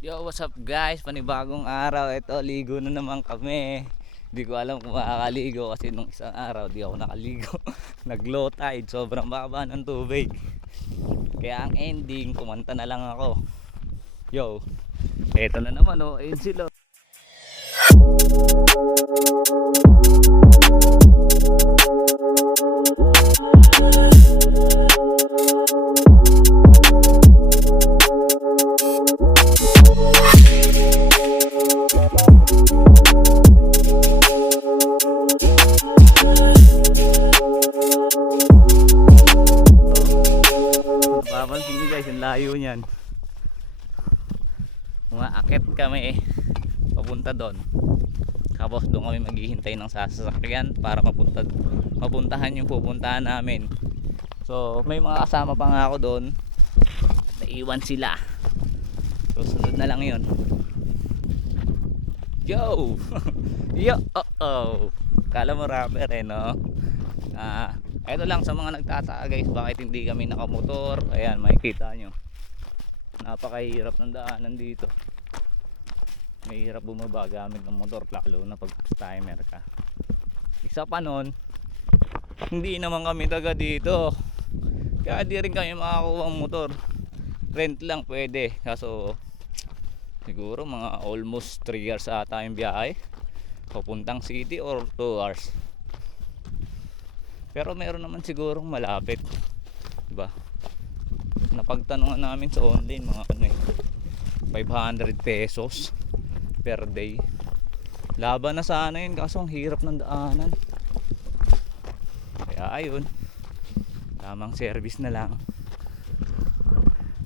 Yo, what's up guys? Panibagong araw. Ito, ligo na naman kami. Di ko alam kung makakaligo kasi nung isang araw di ako nakaligo. Nag low tide, sobrang baba ng tubig. Kaya ang ending, kumanta na lang ako. Yo, eto na naman oh, ayun sila. Papansin nyo guys, yung layo niyan. Umaakit kami papunta doon. Tapos doon kami maghihintay ng sasakyan para mapuntahan yung pupuntahan namin. So may mga kasama pa nga ako doon. Naiwan sila. So sunod na lang yun. Yo! Yo! Oh! Kala mo rapper eh no? Ito lang sa mga nagtataka guys, bakit hindi kami nakamotor. Ayan, makikita nyo, napakahirap ng daanan dito. Mahirap bumaba gamit ng motor, lalo na pag timer ka. Isa pa nun, hindi naman kami taga dito, kaya di rin kami makakuha ang motor. Rent lang pwede, kaso siguro mga almost 3 hours ata yung biyahe papuntang city, or 2 hours. Pero meron naman sigurong malapit, diba? Napagtanungan namin sa online, mga 500 pesos per day. Laban na sana yun, kaso ang hirap ng daanan. Kaya ayun, tamang service na lang.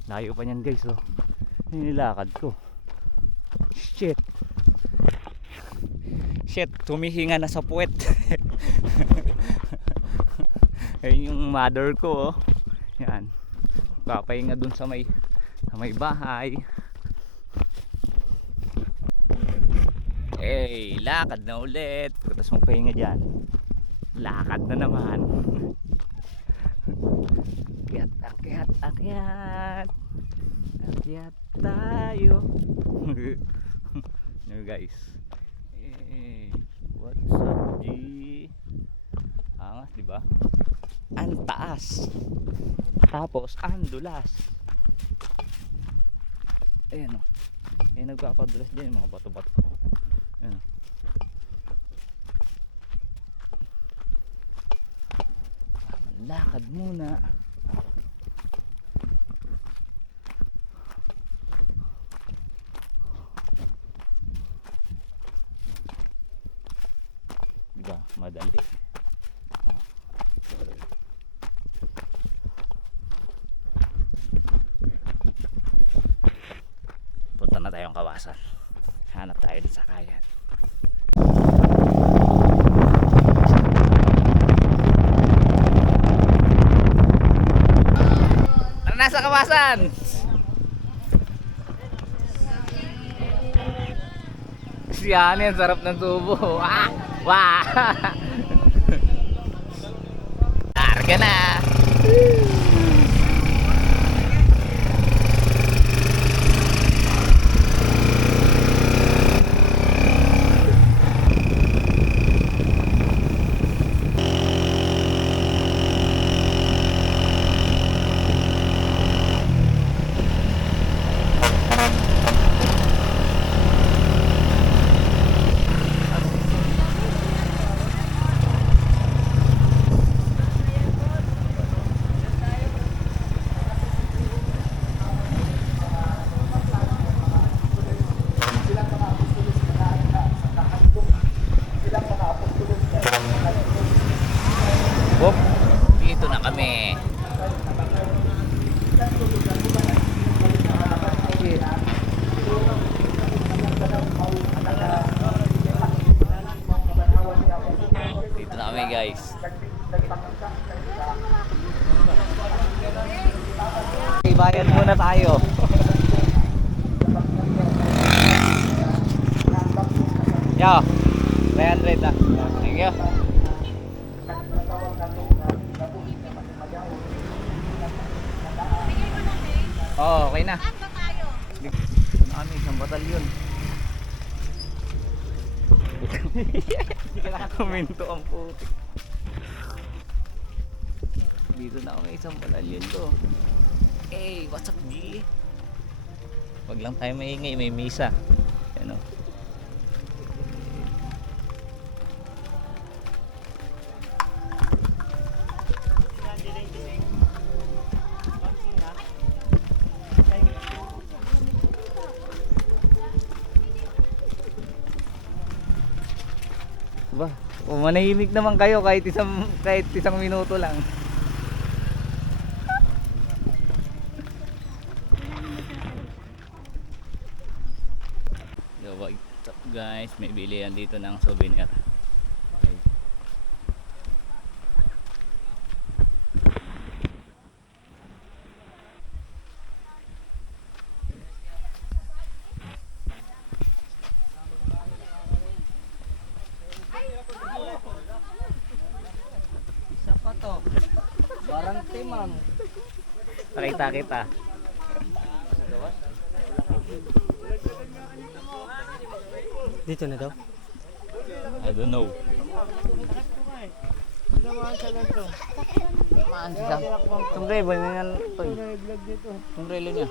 Layo pa niyan guys oh. Nilakad ko. Shit, tumihinga na sa puwet. Ayun yung mother ko oh. Yan, papahinga dun sa may bahay. Hey, lakad na ulit. Pagkatapos magpahinga dyan, lakad na naman. Akyat tayo. No guys, hey, what's up G? Angas diba? Ang taas, tapos ang dulas. Ayan o, nagpapadulas dyan yung mga bato-bato. Ayan o. Lakad muna. Diba? Madali. Punta na tayong Kawasan. Hanap tayo ng sakayan. Tara na sa Kawasan! Yan, sarap ng tubo. Wah! Wah! Larga na! Wop, dito na kami. Dito na kami guys. Ibayad muna tayo. Yo, 300 na. Thank you. Oh, okay na. Ano, isang batalyon. Kuminto ang putik. Dito na ako, may isang batalyon to. Hey, what's up, G? Wag lang tayo maingay, may misa. Ano? Ba, manahimik naman kayo kahit isang minuto lang. So, what's up guys, may bilihan dito ng souvenir. Okay. Isa pa to. Barang timang. Pakita kita. Dito na daw. I don't know. Naman sa ganito. Maan siya. Sombrero niya to. Vlog dito. Sombrero niya.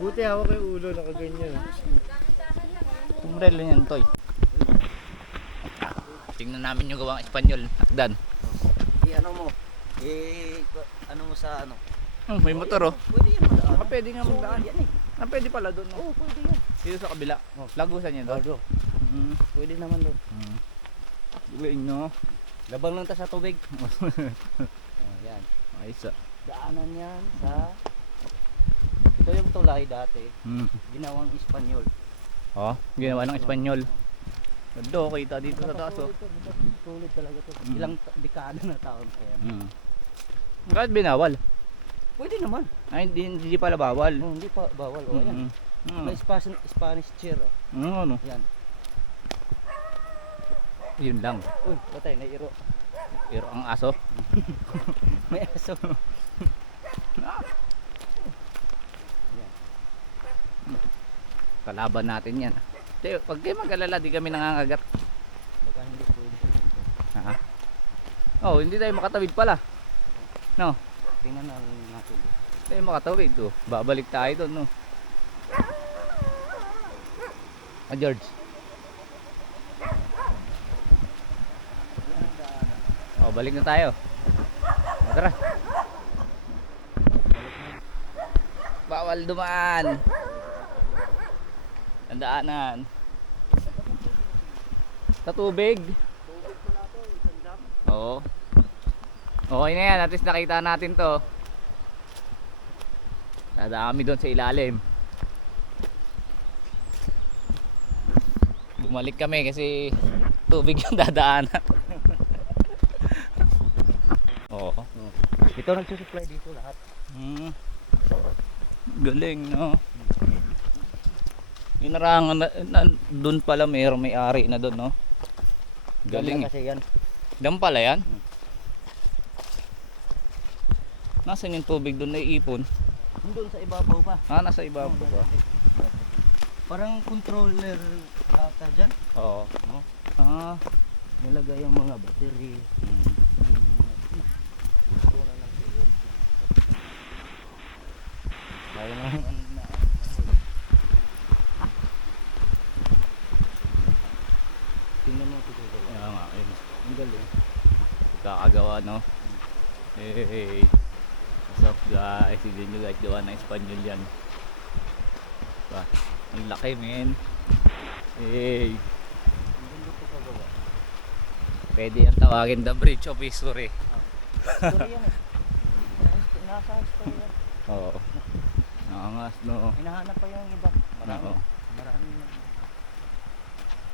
Buti hawak yung ulo, nakaganyan. Sombrero niya to. Tingnan namin yung gawang Espanyol. Akdan. Ano mo? Ano mo sa ano? May motor oh. Pwede yan madaan. Pwede nga magdaan. Yan eh. Pwede pala doon. Oo, pwede yan. Dito sa kabila. Lagusan niya doon. Bardo. Pwede naman doon. Galing no. Labang lang ta sa tubig. Yan. Ayos ah. Daanan yan sa... Ito yung tulay dati. Ginawang Espanyol. Oh, ginawa ng Espanyol. Ganda, kita dito sa taas oh. Sulit talaga to. Ilang dekada na taon kaya. Bakit binawal? Pwede naman. Ay, hindi pala bawal. Hindi pa bawal. O yan. May Spanish chair. Ano? Yan. Yun lang. Uy, patay, nairo. Pero ang aso. May aso. Kalaban natin yan. Pag kayo mag-alala, di kami nangangagat. Baka hindi pwede. Ha? Oh, hindi tayo makatawid pala. No? Tingnan na natin. Hindi tayo makatawid. Oh. Babalik tayo doon, no? George. Oh, balik na tayo. Tara. Bawal dumaan. Ang daanan. Sa tubig. Oo. Okay na yan. At least nakita natin to. Dadami doon sa ilalim. Bumalik kami kasi tubig yung dadaanan. Oo. Ito nagsusupply dito lahat. Galing no. Inarangan na doon pala may ari na doon no. Galing. Kasi yan. Dam pala yan. Nasaan yung tubig doon na iipon? Doon sa ibabaw pa. Nasa ibabaw pa. Parang controller ata dyan. Oo. No? Ah. Nilagay yung mga battery. Kaya naman na. Tingnan mo ito. Kaya nga. Ang galing. Kakagawa no. Hey. What's up guys? Hindi nyo guys gawa ng Espanyol yan. Diba? Ang laki men. Hey. Ang ganda po kagawa. Pwede yan tawagin the bridge of history. Story yan eh. Nasa story yan. Oo. Nakangas no. Hinahanap pa yung iba. Marami. Oo. Marami na.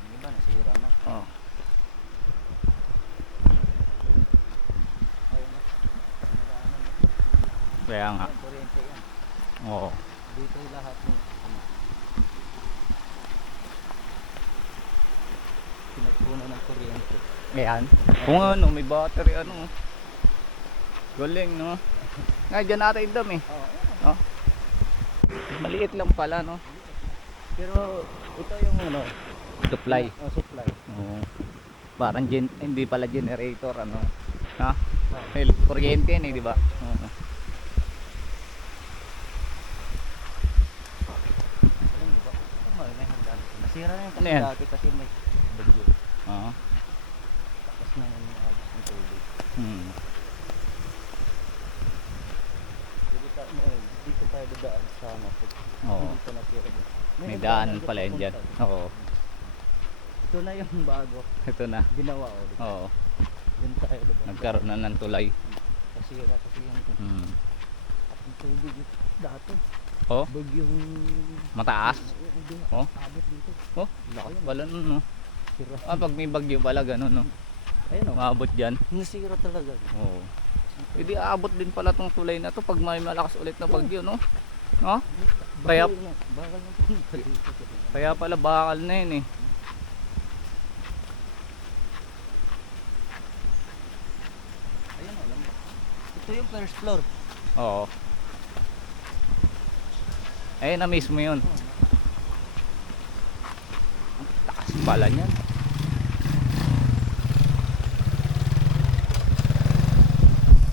Yung iba nasira na. Oh. Ayun na. Nadaanan na. Kaya nga. Yan, kuryente yan. Oo. Dito yung lahat ng pinagpunan ng kuryente. Ayan. Kung ano, may battery ano. Galing no. Nga dyan natin yung dam eh. Oo. Oh. Maliit lang pala, no? Pero ito yung ano, Supply. supply. Oo. Parang hindi pala generator, ano? Ha? Kuryente yan eh, di ba? Oo. Alam mo ba? Tama na yung hanggan. Nasira na yung Ano yan? dati kasi may bagyo. Oo. Tapos na yung agos ng tubig. Hmm. Dito tayo dadaan sa Maput. Oo. Dito natira. May daanan pala yan dyan. Oo. Ito na yung bago. Ito na. Ginawa o. Diba? Oo. Dyan tayo dadaan. Nagkaroon na ng tulay. Nasira kasi yung Hmm. at yung tubig dati. Oh, Bagyong mataas. Oh. abot dito. Oh, laki pala nun, no? Sira. Ah, pag may bagyo pala, ganun, no? Ayun o. Maabot dyan. Nasira talaga. Oo. Hindi aabot din pala tong tulay na to pag may malakas ulit na bagyo, no? No? Kaya- Bakal na punta dito. Kaya pala bakal na yun eh. Ayun o. Ito yung first floor. Oo. Ayun na mismo yun. Ang taas pala niyan.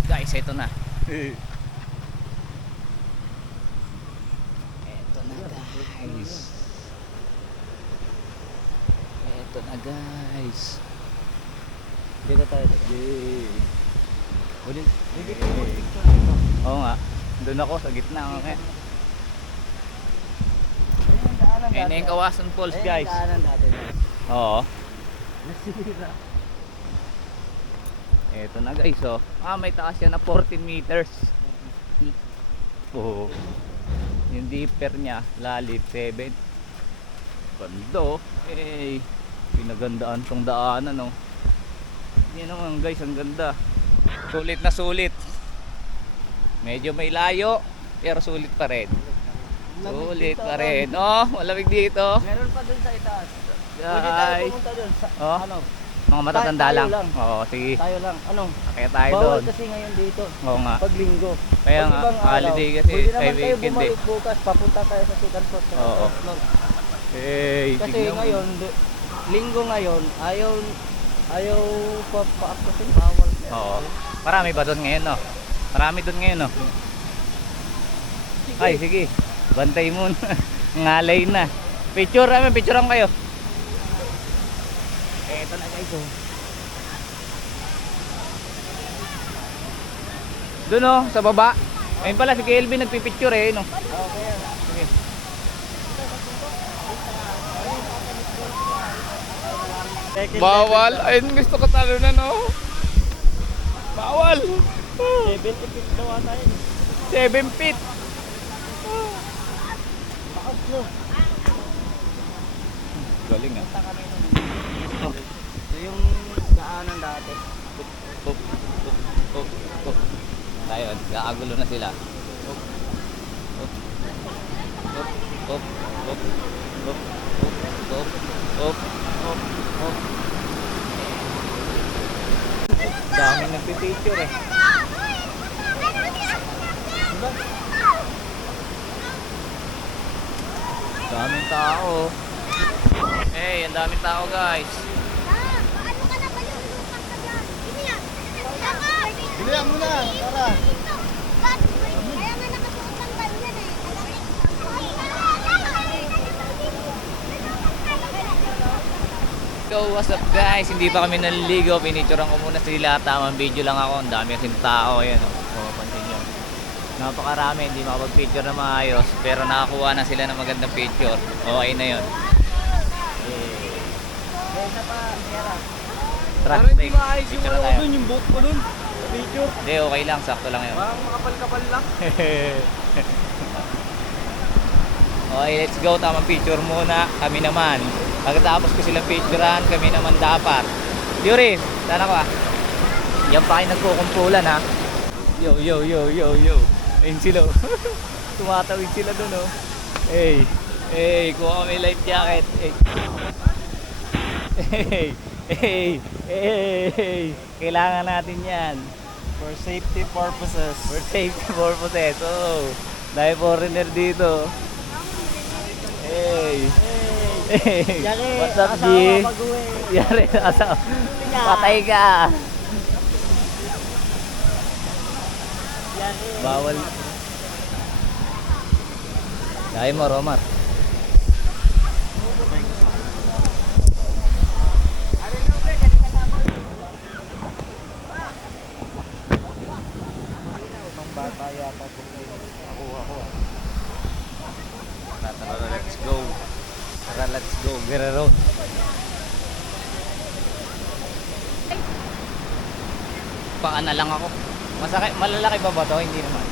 Guys, ito na. Ito na guys. Ito na guys. Dito tayo. Yay. Ulit. Dito tayo. Picture dito. Oo nga. Doon ako sa gitna. Okay. Ayun yung daanan dati. Ayun na yung Kawasan Falls Ayun guys. yung daanan dati. Oo. Nasira. Ito na guys, oh. Ah, may taas yan na 14 meters. Oo. Yung deeper niya, lalit 7. Ganda, oh. Eh, pinagandaan tong daanan, oh. Yan naman guys, ang ganda. Sulit na sulit. Medyo may layo, pero sulit pa rin. Sulit pa rin. Oh, malamig dito. Meron pa dun sa itaas. Pwede tayo Guys. pumunta dun sa Oh. ano? Mga matatanda Tayo lang. lang. Oo, sige. Tayo lang. Ano? Kaya tayo Bawal doon. kasi ngayon dito. Oo nga. Pag linggo. Kaya Pag nga, ibang araw, holiday kasi. pwede Ay, naman tayo weekend eh. bumalik bukas. Papunta tayo sa second floor. Sa Oo. first floor. Hey, Kasi tignan mo. ngayon, linggo ngayon, ayaw pa-actosin. Bawal. Oo. Marami ba doon ngayon, no? Marami doon ngayon, no? Ay, sige. Bantay mo na. Ngalay na. Picture namin, picturean kayo. Eto na guys, oh. Doon, oh, sa baba. Ayun pala, si KLB nagpipicture eh, no? Okay. Sige. Bawal. Ayun, gusto ko talo na, no? Bawal. 7 feet daw tayo. 7 feet. Bakit no? Galing ah. Punta kami nun. Ito yung daanan dati. Up. Tayo, gaagulo na sila. Up. Up. Up. Up. Up. Up. Up. Up. Up. Daming nagpipicture eh. Diba? Daming tao. Hey, ang daming tao guys. Ano ka na ba yung lupak ka dyan? Bilihan mo na, tara. Kaya nga nakasuot ng ganyan eh. So what's up guys, hindi pa kami naliligo, pinicturean ko muna sila, tamang video lang ako, ang dami kasing tao, ayan o, pansin nyo. Napakarami, hindi makapag-picture na maayos, pero nakakuha na sila ng magandang picture, okay na yun. Isa pa, Sierra. Trust break, picture na tayo. yung book ko dun. Sa picture. Hindi, okay lang, sakto lang yun. Parang makapal-kapal lang. Okay, let's go, tamang picture muna, kami naman. Pagkatapos ko silang picturean, kami naman dapat. Yuri, sana ko ah. Yan pa kayo nagkukumpulan ha. Yo. Ayun sila oh. Tumatawid sila dun oh. Hey, kuha kami life jacket. Hey. Kailangan natin yan. For safety purposes. For safety purposes. Oh, dahil foreigner dito. Hey. Hey. Hey. Yari, What's up, G? asawa mag-uwi. Yari, asawa. Patay ka. Yari. Bawal. Dahil mo, Romar. Ang bata yata kung nakuha ko. Tara, let's go. Tara, let's go. Guerrero. Baka na lang ako. Masakit, malalaki pa ba to? Hindi naman.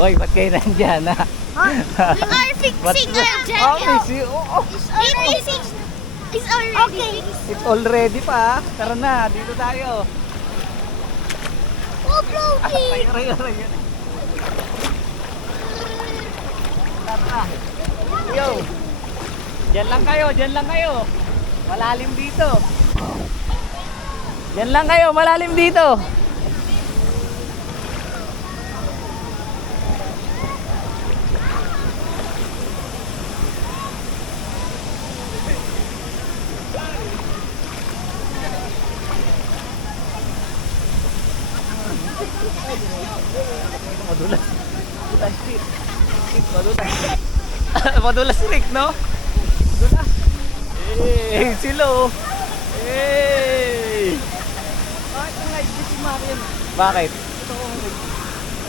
Hoy, ba't kayo nandyan ha? We are fixing our Oh, jacket. busy. Oh, oh. It's already fixed. It's already pa. Tara na, dito tayo. Oh, floating. Aray. Tara. Yo. Diyan lang kayo. Malalim dito. Diyan lang kayo, malalim dito. Madulas. Madulas Rick, no? Madulas. Hey, silo. Hey. Bakit?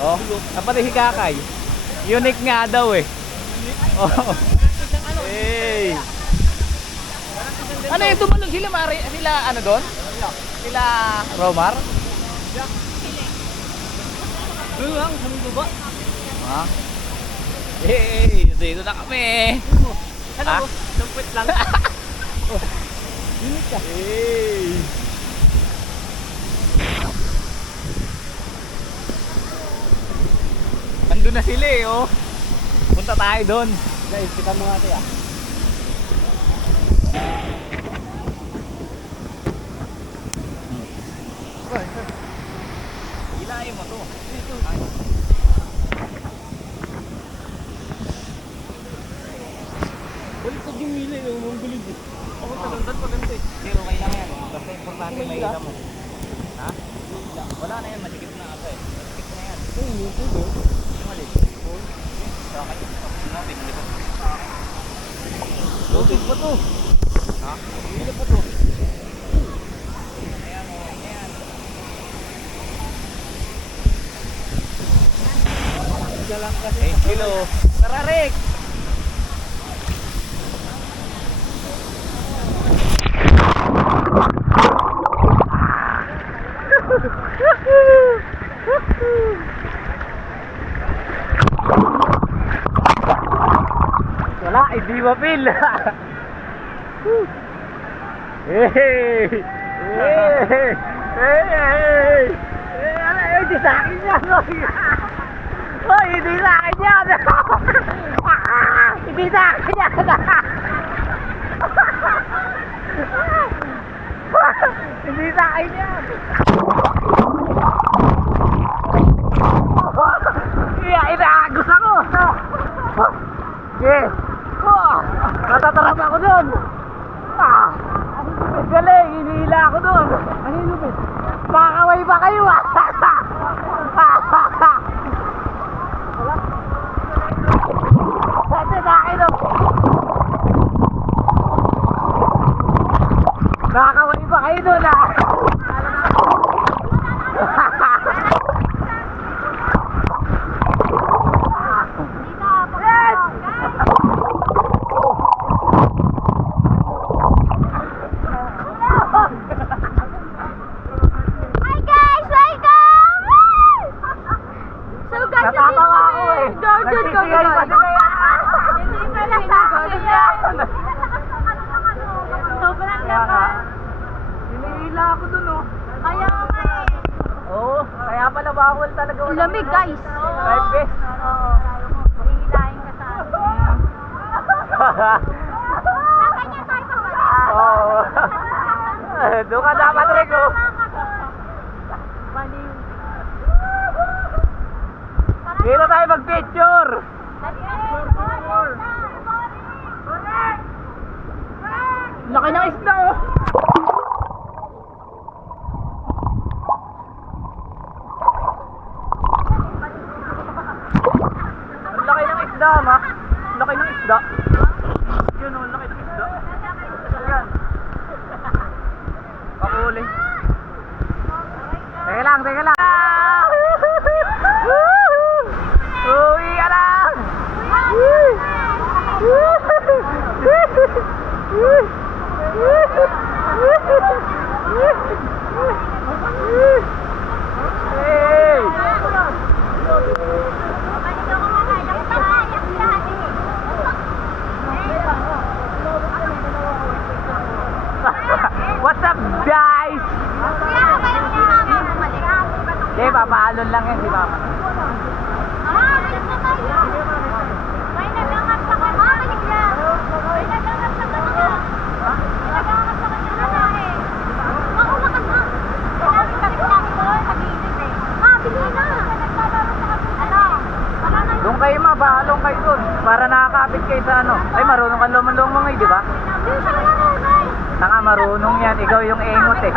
Oh, napatay si Kakay. Unique nga daw eh. Oh. Hey. Ano yung tumalon sila, Mari? Sila ano doon? Sila Romar? Doon lang, sa may baba. Ha? Hey, dito na kami. Ano? Ah? Lumpit lang. Unique ka. Hey. Andun na sila eh, oh. Punta tayo doon. Guys, kita mo nga ito ah. Hilahin mo to. Baliktad yung mila yung mga gulig. Ako talundan pa ganito eh. Pero okay lang yan. Basta importante may hila mo. Ha? Wala na yan, masikip na ata eh. Masikip na yan. Ay, nito doon. Mali. Bakit? Ano, binili ko. Lupit pa to. Ha? Lupit pa to. Ayan o, ayan. Isa lang kasi. Eh, kilo. Tara, Rick! Wala, hindi mapil. Hey! Hey! Hey! Hindi sa akin yan! Hoy, hindi sa akin yan! Hindi sa akin yan! Hindi sa akin yan! Inaagos ako! Okay! Natatarap ako doon! Galing! Hinihila ako doon! Ano yung lupit? Makakaway pa kayo ah! Saan sa akin oh! Nakakaway pa kayo doon ah! Hi guys, welcome! So guys, Natatawa ako eh! Garden ko Nagsisiyay pa sila yan! Hindi pala sa akin yan. Sobrang Kaya nga, lakas. hinihila ako dun oh! Kaya nga eh. Oo, kaya pala bawal talaga Ang lamig guys. Life vest. Oo. Hihilahin ka sa akin. Oo. Doon ka dapat, Rico. Dito tayo mag-picture. Laki ng isda, oh. Ang laki ng isda, ma. Laki ng isda. Yun, oh, laki ng isda. Ayan. Pakuli. Teka lang, teka lang. Uwi ka lang. Hey! What's up, guys? Hindi, papaalon lang yan, di ba? Doon kayo ma, bahalong kayo doon. Para nakakapit kayo sa ano. Ay, marunong ka lumang-lumang di ba? Tanga, marunong yan. Ikaw yung engot eh.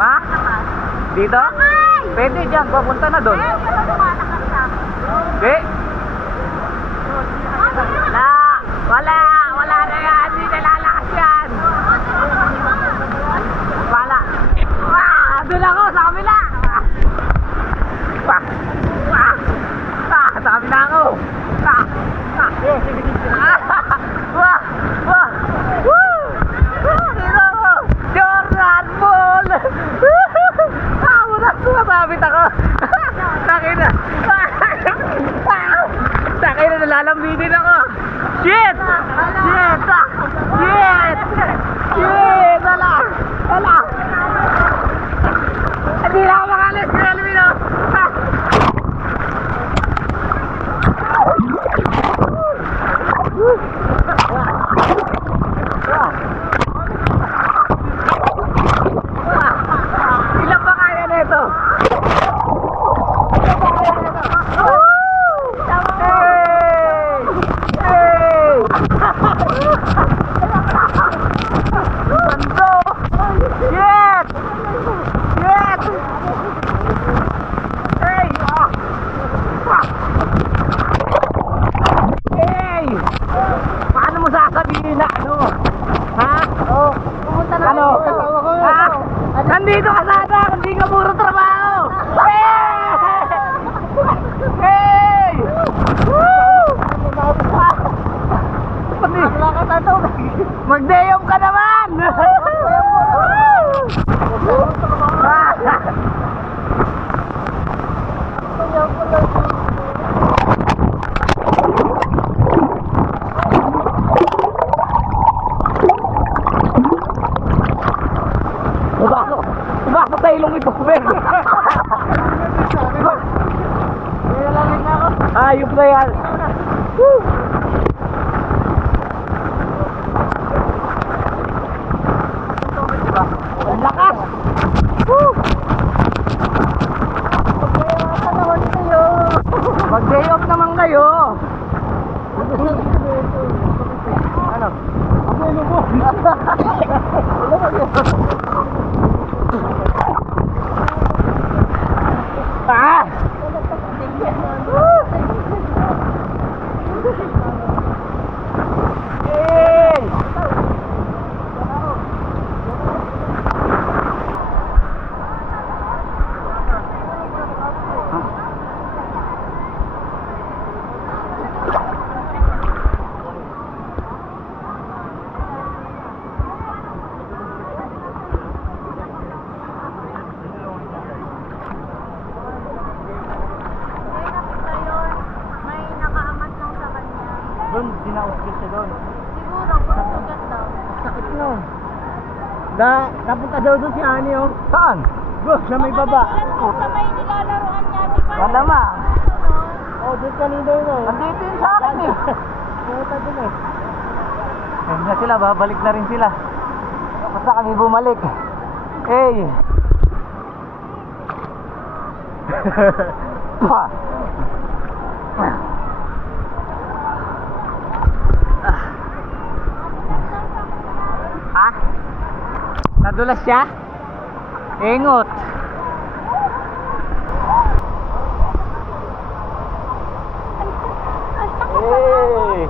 Ma? Dito? Pwede dyan, papunta na doon. Okay? Wala na yan, hindi nalalakas yan. Wala. Doon ako, sa kabila. Sa kabila ako. Dito ako. Jordan Ball. Muna sumabit ako. Takina. Takina, nalalambidin ako. Shit! Shit! Shit! Shit! Wala! Hindi na ako makalis, Kelvin, oh! Ilan ba kaya nito? Nandito ka sana, hindi ka puro trabaho. Hey! Woo! Mag-day off ka naman. Pumasok sa ilong ito, Ben. Ayop na yan. Woo! Ang lakas. Woo! Mag-day off naman kayo. Ano? Ang ilong mo. Ah! Hey! Doon, dinaos ko siya doon. Siguro, pasugat daw. Sakit nun. Napunta daw doon si Ani, oh. Saan? Bro, sa may baba. Sa may nilalaroan niya, di ba? Malamang. Oh, doon kanina yun, oh. Andito yun sa akin eh. Pumunta doon, eh. Ayun na sila, babalik na rin sila. Basta kami bumalik. Hey! Pa! Ha? Nadulas siya? Ingot! Hey!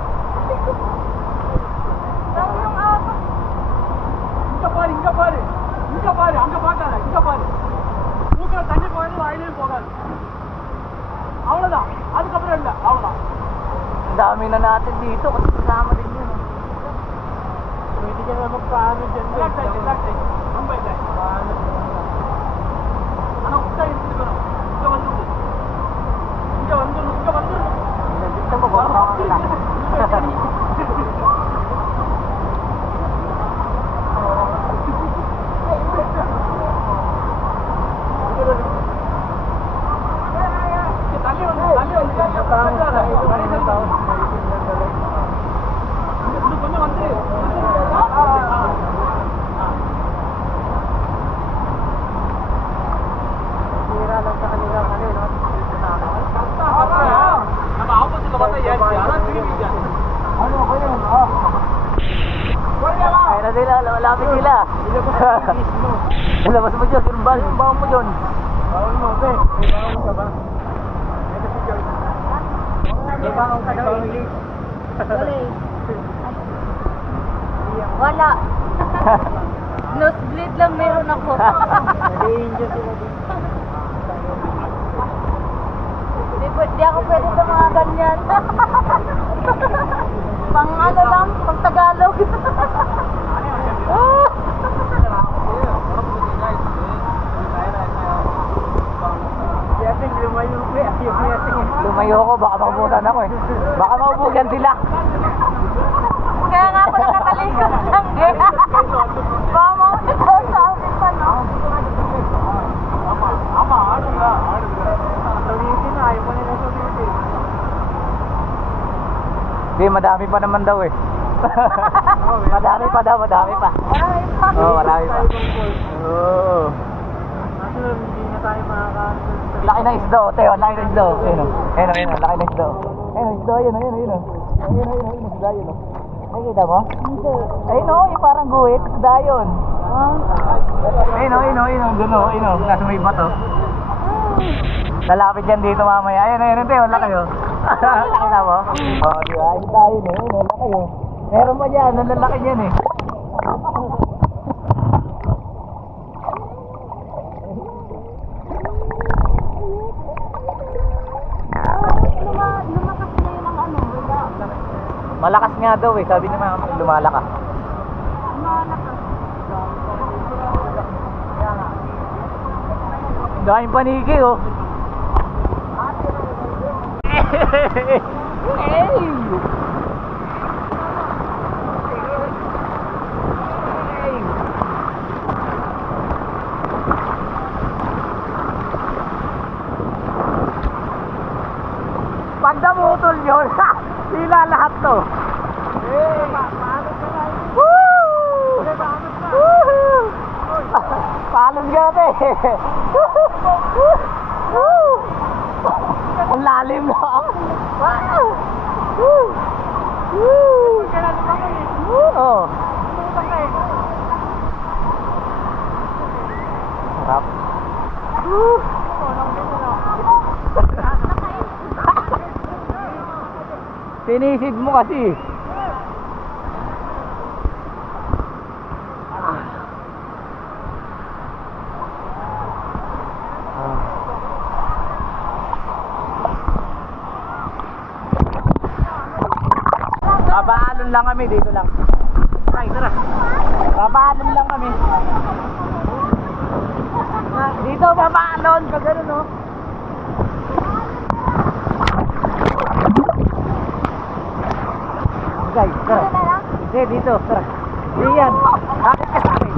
இங்க பாரு, இங்க பாரு. இங்க பாரு, அங்க பார்க்காத. இங்க பாரு. மூக்குல தண்ணி போயிடும், வாயிலையும் போகாது. அவ்வளவுதான். அதுக்கப்புறம் இல்ல. அவ்வளவுதான். Ang dami na natin dito kasi kasama din yun. Pwede ka na magpaano dyan. Relax tayo, relax tayo. Mambay tayo. Ano, tayo, hindi ko na. Iga bandun. Iga bandun, iga bandun. Dito mo, baka makakita. Ay na sila, malapit sila. Labas mo dyan, sinumbal, bawang mo dyan. Bawang mo, be. May bawang ka ba? Ito si George. May bawang ka daw, English. Wala. Nosebleed lang meron ako. Nag-i-enjoy sila dito. Di ako pwede sa mga ganyan. Pang ano lang, pang Tagalog. Lumayo ako, baka maubusan ako eh. Baka maubusan sila. Kaya nga ako nakatalikod lang eh. Baka maulit sa akin pa, no? ஆமா ஆடுங்களா சொல்லிட்டு நான் இப்போ என்ன சொல்லிட்டு Hindi, madami pa naman daw eh. Madami pa daw, madami pa. Oo, marami pa. Oo. Kaso hindi na tayo makakaano. Laki ng isdo, Teo, laki ng isdo. Ayun o, ayun o, ayun o, laki ng isdo. Ayun o, isdo, ayun o, ayun o, ayun o. Ayun o, ayun o, ayun o, isda yun o. Nakikita mo? Hindi. Ayun o, yung parang guhit, isda yun. Ayun o, ayun o, ayun o, dun o, ayun o, nasa may bato. Lalapit yan dito mamaya. Ayun, ayun, Teo, laki o. Nakita mo? Oo, di ba? Isda yun eh, ayun o, laki o. Meron pa dyan, ang lalaki niyan eh. Lumakas na yun ang ano, wala. Malakas nga daw eh, sabi ni mama, lumalakas. Lumakas. Daming paniki oh. Pag namutol yun, sila lahat to. Woo! Woohoo! Palos gabi. Woo! Ang lalim na. Wow! Woo! Woo! Oh. Sarap. Woo! Sinisid mo kasi. Babaalon lang kami dito lang. Ay, tara. Babaalon lang kami. Dito babaalon pag gano'n no. Guys, tara. Hindi, dito, tara. Diyan. Bakit ka sa akin?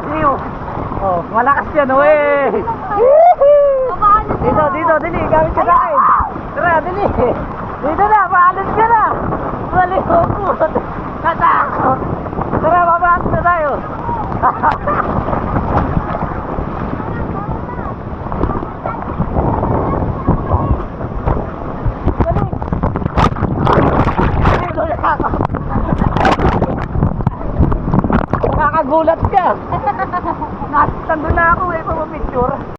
Baliw. Oh, malakas yan, eh. Dito, dito, dili, gamit ka sa akin. Tara, dili. Dito na, paalis ka na. Baliw ko. Natakot. Tara, babaan na tayo. Dali. Nakakagulat ka.